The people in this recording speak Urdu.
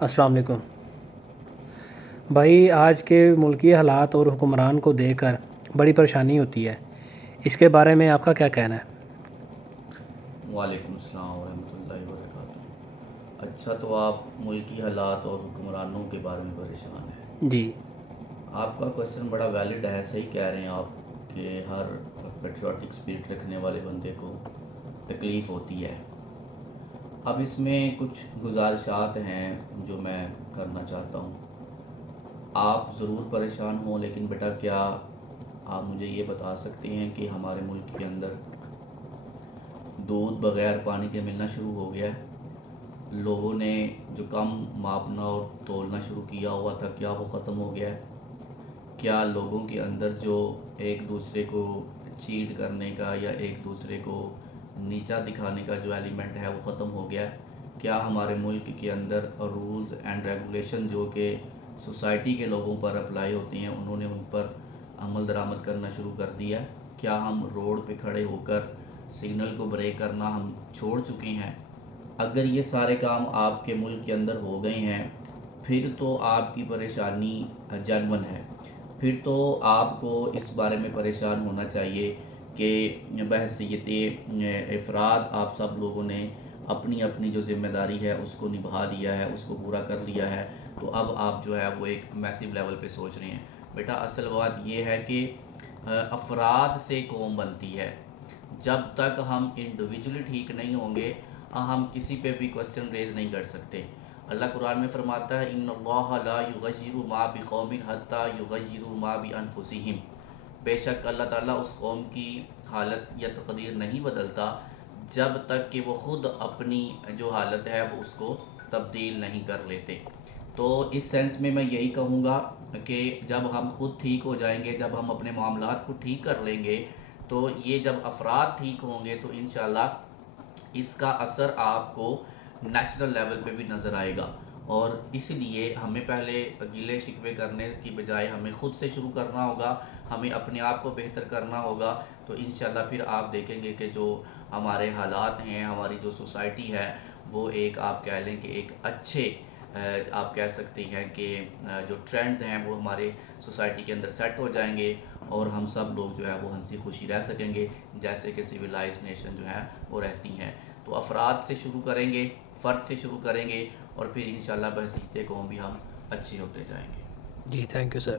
السلام علیکم بھائی، آج کے ملکی حالات اور حکمران کو دیکھ کر بڑی پریشانی ہوتی ہے، اس کے بارے میں آپ کا کیا کہنا ہے؟ وعلیکم السلام ورحمۃ اللہ وبرکاتہ۔ اچھا، تو آپ ملکی حالات اور حکمرانوں کے بارے میں پریشان ہیں؟ جی آپ کا کوشچن بڑا ویلڈ ہے، صحیح کہہ رہے ہیں آپ کہ ہر پیٹریوٹک اسپرٹ رکھنے والے بندے کو تکلیف ہوتی ہے۔ اب اس میں کچھ گزارشات ہیں جو میں کرنا چاہتا ہوں۔ آپ ضرور پریشان ہوں، لیکن بیٹا کیا آپ مجھے یہ بتا سکتے ہیں کہ ہمارے ملک کے اندر دودھ بغیر پانی کے ملنا شروع ہو گیا ہے؟ لوگوں نے جو کم ماپنا اور تولنا شروع کیا ہوا تھا، کیا وہ ختم ہو گیا ہے؟ کیا لوگوں کے اندر جو ایک دوسرے کو چیٹ کرنے کا یا ایک دوسرے کو نیچا دکھانے کا جو ایلیمنٹ ہے وہ ختم ہو گیا ہے؟ کیا ہمارے ملک کے اندر رولز اینڈ ریگولیشن جو کہ سوسائٹی کے لوگوں پر اپلائی ہوتی ہیں، انہوں نے ان پر عمل درآمد کرنا شروع کر دیا ہے؟ کیا ہم روڈ پہ کھڑے ہو کر سگنل کو بریک کرنا ہم چھوڑ چکے ہیں؟ اگر یہ سارے کام آپ کے ملک کے اندر ہو گئے ہیں، پھر تو آپ کی پریشانی جینون ہے۔ پھر تو آپ کو اس بارے میں پریشان ہونا چاہیے کہ بحیثیت افراد آپ سب لوگوں نے اپنی اپنی جو ذمہ داری ہے اس کو نبھا لیا ہے، اس کو پورا کر لیا ہے، تو اب آپ جو ہے وہ ایک میسیو لیول پہ سوچ رہے ہیں۔ بیٹا اصل بات یہ ہے کہ افراد سے قوم بنتی ہے۔ جب تک ہم انڈیویجولی ٹھیک نہیں ہوں گے، ہم کسی پہ بھی کوسچن ریز نہیں کر سکتے۔ اللہ قرآن میں فرماتا ہے ان اللہ لا یغیر ما بقوم حتی یغیروا ما بانفسہم۔ بے شک اللہ تعالیٰ اس قوم کی حالت یا تقدیر نہیں بدلتا جب تک کہ وہ خود اپنی جو حالت ہے وہ اس کو تبدیل نہیں کر لیتے۔ تو اس سینس میں یہی کہوں گا کہ جب ہم خود ٹھیک ہو جائیں گے، جب ہم اپنے معاملات کو ٹھیک کر لیں گے، تو یہ جب افراد ٹھیک ہوں گے تو انشاءاللہ اس کا اثر آپ کو نیشنل لیول پہ بھی نظر آئے گا۔ اور اس لیے ہمیں پہلے گلے شکوے کرنے کی بجائے ہمیں خود سے شروع کرنا ہوگا، ہمیں اپنے آپ کو بہتر کرنا ہوگا، تو انشاءاللہ پھر آپ دیکھیں گے کہ جو ہمارے حالات ہیں، ہماری جو سوسائٹی ہے، وہ ایک آپ کہہ لیں کہ ایک اچھے آپ کہہ سکتے ہیں کہ جو ٹرینڈز ہیں وہ ہمارے سوسائٹی کے اندر سیٹ ہو جائیں گے، اور ہم سب لوگ جو ہے وہ ہنسی خوشی رہ سکیں گے جیسے کہ سویلائز نیشن جو ہے وہ رہتی ہیں۔ تو افراد سے شروع کریں گے، فرد سے شروع کریں گے، اور پھر انشاءاللہ بحیثیت قوم بھی ہم اچھے ہوتے جائیں گے۔ جی، تھینک یو سر۔